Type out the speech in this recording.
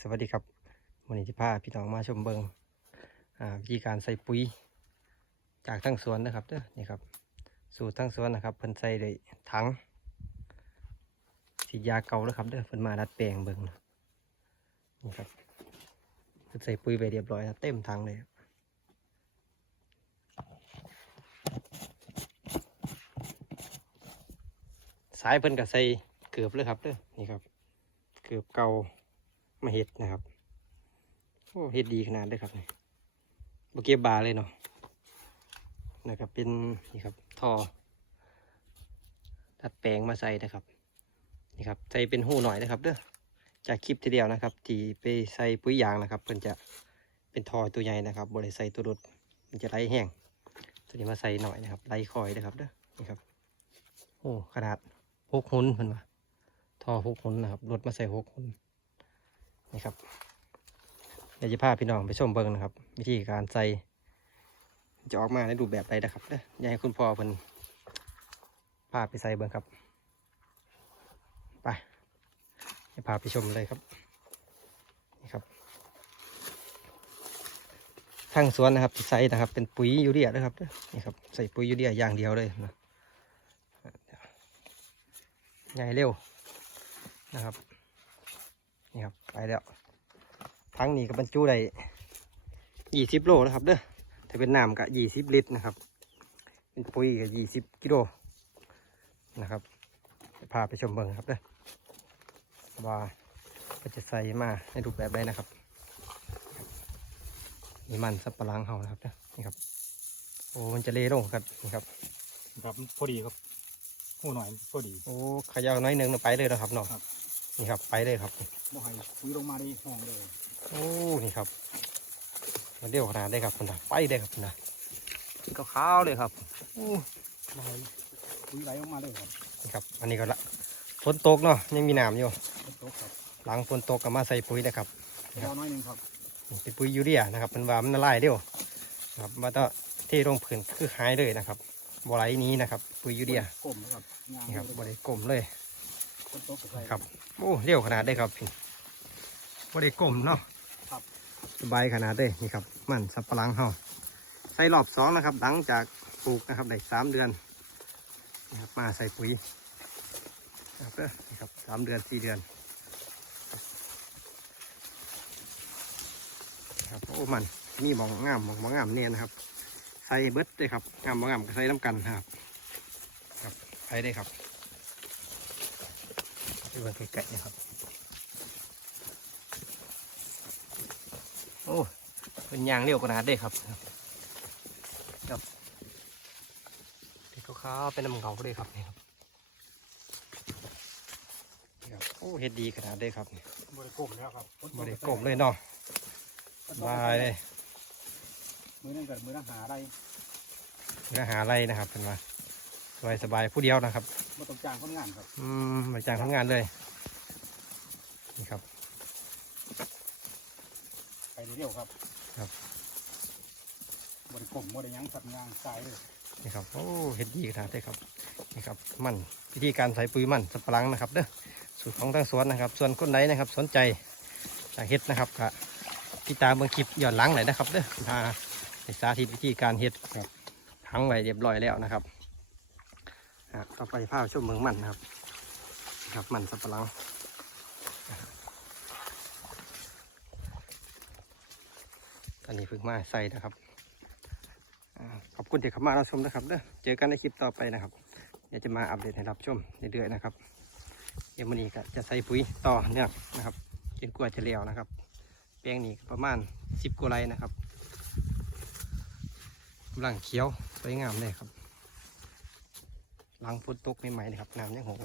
สวัสดีครับวันนี้ที่พาพี่น้องมาชมเบิงวิธีการใส่ปุ๋ยจากทั้งสวนนะครับเด้อนี่ครับ สูตรทั้งสวนนะครับเพิ่นใส่เลยถังสียาเก่าแล้วครับเด้อเพิ่นมาดัดแปลงเบิงนี่ครับเพิ่นใส่ปุ๋ยไปเรียบร้อยเต็มถังเลยสายเพิ่นก็ใส่เกือบเลยครับเด้อนี่ครับ เกือบเก่า มาเห็ดนะครับโอ้เห็ดดีขนาดเลยครับนี่บเก็บบาเลยเนาะนะครับเป็นนี่ครับท่อดัดแปลงมาใส่นะครับนี่ครับใส่เป็นหูหน่อยนะครับเด้อจากคลิปทีเดียวนะครับ ที่ไปใส่ปุ๋ยยางนะครับเพิ่อนจะเป็นท่อตัวใหญ่นะครับบริใส่ตัวรถมันจะไหลแห้งตัวนี้มาใส่หน่อยนะครับไหลคอยนะครับเด้อนี่ครับโอ้ขนาดหกหุ่นเพิ่อนว่าท่อหกหุ่นนะครับรถมาใส่หกหุ่น นี่ครับเดี๋ยวจะพาพี่น้องไปชมเบิ้งนะครับ วิธีการใส่จะออกมาในรูปแบบใดนะครับเด้ออยากให้คุณพ่อเพิ่นพาไปใส่เบิ้งครับ ไปจะพาไปชมเลยครับนี่ครับทางสวนนะครับที่ใส่นะครับ เป็นปุ๋ยยูเรียนะครับนี่ครับใส่ปุ๋ยยูเรียอย่างเดียวเลยนะใหญ่เร็วนะครับ นี่ครับไปแล้วทั้งนี้ก็บรรจุได้ยี่สิบโลนะครับเด้อถ้าเป็นน้ำก็ยี่สิบลิตรนะครับ เป็นปุ๋ยก็ยี่สิบกิโลนะครับจะพาไปชมเบิงครับเด้อว่าก็จะใส่มาในรูปแบบใดนะครับมีมันสับปะหลังเขานะครับเด้อนี่ครับ โอ้มันจะเละลงครับนี่ครับครับพอดีครับหูหน่อยพอดี โอ้เขยาวน้อยหนึงน่ะไปเลยนะครับเนาะครับนี่ครับไปเลยครับ บ่ให้ซื้อลงมาได้ห้องเลยโอ้นี่ครับมันเดียวขนาดได้ครับคุณนะไปได้ครับคุณนะสีขาวๆเลยครับโอ้บ่ให้ซื้อไหลลงมาเลยครับนี่ครับ อันนี้ก็ละฝนตกเนาะยังมีน้ำอยู่ฝนตกครับหลังฝนตกก็มาใส่ปุ๋ยนะครับยาวน้อยหนึงครับนี่เป็นปุ๋ยยูเรียนะครับมันว่ามันละลายเดียวนะครับมาต่อเทลงผืนคือหายเลยนะครับบ่ไหลหนี้นะครับ ปุ๋ยยูเรียก้มนะครับงามนี่ครับบ่เลยได้กลมเลยฝนตกก็ใส่ครับโอ้เรียวขนาดได้ครับพี่ บ่ได้กลมเนาะครับสบายขนาดเลยนี่ครับ มันสับปะหลังเฮาใส่รอบสองนะครับ หลังจากปลูกนะครับได้สามเดือนนะครับมาใส่ปุ๋ยนะครับเด้อนี่ครับสามเดือนสี่เดือนครับโอ้มันมีหมองงามหมองบ่งามเนี่ยนะครับ ใส่เบิดเลยครับงามบ่งามก็ใส่น้ำกันนะครับ ครับใส่ได้ครับไปเบิ่งไก่ๆนะครับ โอ้เป็นยางเรียวขนาดได้ครับครับเป็นขาวๆเป็นน้ำเงาเลยครับนี่ครับนี่ครับโอ้เฮ็ดดีขนาดได้ครับนี่บ่ได้ก้มแล้วครับฝนตบ่ได้ใส่กลมเลยเนาะฝนตสกก็บาใส่ยเลยมือนั่นกับมือนั่นหาได้เนื้อหาไรนะครับเป็นว่าสบายสบายผู้เดียวนะครับบ่ต้องจ้างคนงานครับ อืมมาจ้างทำงานเลย นี่ครับ ไปเร็วๆครับครับบ่ได้ก้มบ่ได้หยังสับงานสายเลยนี่ครับโอ้เฮ็ดดีขนาดได้ครับนี่ครับมันวิธีการใส่ปุ๋ยมันสับปะหลังนะครับเด้อสูตรของทางสวนนะครับ ส่วนคนไหนนะครับ สนใจอยากเฮ็ดนะครับก็ติดตามเบิ่งคลิปย้อนหลังหน่อยนะครับเด้อพาให้สาธิตวิธีการเฮ็ดครับทั้งไว้เรียบร้อยแล้วนะครับอะต่อไปพาไปชมเมืองมันนะครับนี่ครับมันสับปะหลัง อันนี้เพิ่งมาใส่นะครับอขอบคุณที่เข้ามารับชมนะครับเด้อเจอกันในคลิปต่อไปนะครับ เดี๋ยวจะมาอัปเดตให้รับชมเรื่อยๆนะครับเดี๋ยววันนี้ก็จะใส่ปุ๋ยต่อเนื่องนะครับจนกว่าจะเลี้ยวนะครับแปลงนี้ประมาณสิบกว่าไร่นะครับกำลังเขียวสวยงามเลยครับหลังฝนตกใหม่ๆนะครับน้ำยังหง